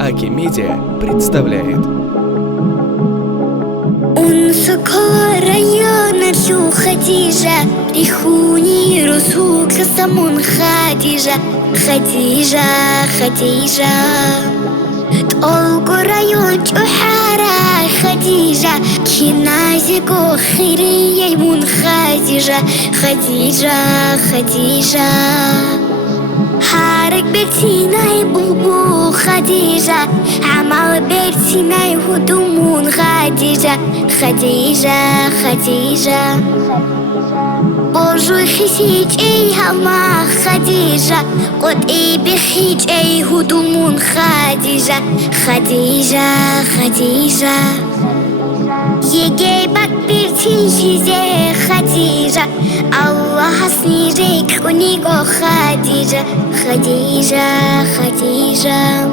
Акимедиа представляет. Он сокола района Лю Хадижа, Рихуни Русу Касамун Хадижа, Хадижа, Хадижа. Толку район Чухара Хадижа, Киназико Хирия Мун Хадижа, Хадижа, Хадижа. حارك بيتيناي بوبو خديجة، عمال بيتيناي هدومون خديجة، خديجة، خديجة. برجو خسيج اي هما خديجة، قد اي بخيج اي هدومون خديجة، خديجة، خديجة. يجيبك بيرتين زي خديجة، الله حسنيرك ونيجو خديجة، خديجة، خديجة.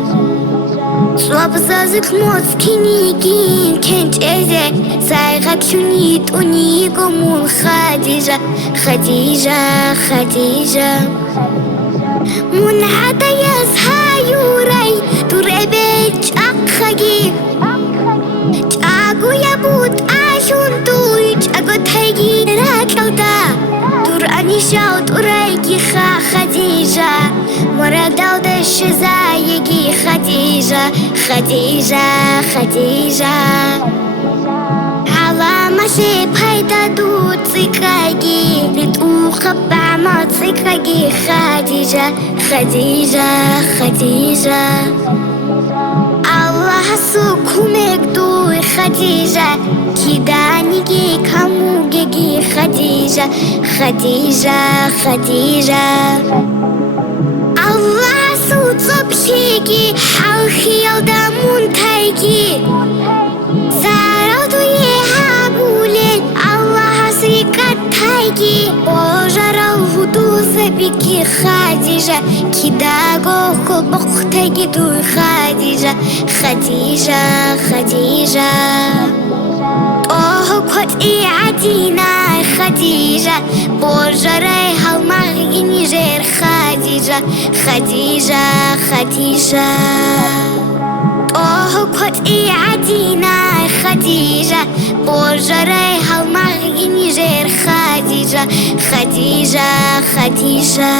صواب زازك موت كنيجين كنت ازي سايغك شنيت ونيجو مون خديجة، خديجة، خديجة. من حدا يزها يوري تربيج أخجيب Aku ya but asyun tuj aku tagi rakauta tur anisha turai ki Khadija maradau da shizayegi Khadija Khadija Khadija ala mashi paida du tsikagi litu khabba ma tsikagi Khadija Khadija Khadija Allah sukumek du Khadija kidanigi kamugegi Khadija Khadija Khadija Allah su tsopshigi halkhiyal da muntaygi saraudu ye habulin Allah hasrikat taygi bojarau hudu sabiki Khadija kidago khobokhtaygi du Khadija Khadija Khadija Oh kot عدينا خديجة بورجري هالمغيني غير خديجة خديجة خديجة Oh kot عدينا خديجة بورجري هالمغيني غير خديجة خديجة خديجة